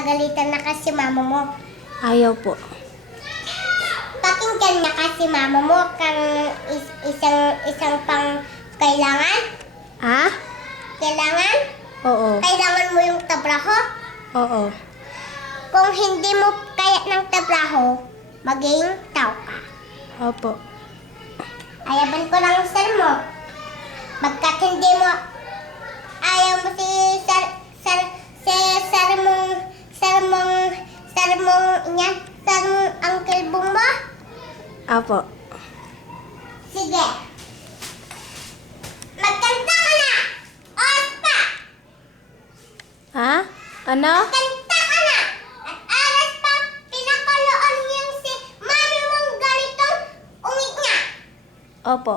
pagalitan na kasi mama mo. Ayaw po. Pakinggan na kasi mama mo kang isang pang kailangan. Ha? Kailangan? Oo. Kailangan mo yung trabaho. Oo. Kung hindi mo kaya ng trabaho, maging tao ka. Opo. Ayaban ko lang sir mo. Bagkat hindi mo ayaw mo si Uncle Bong mo? Opo. Sige. Magkanta ka na! Oras pa! Ha? Ano? Magkanta ka na! At oras pa, pinakaloon yung si mami mong ganitong ungit niya. Opo.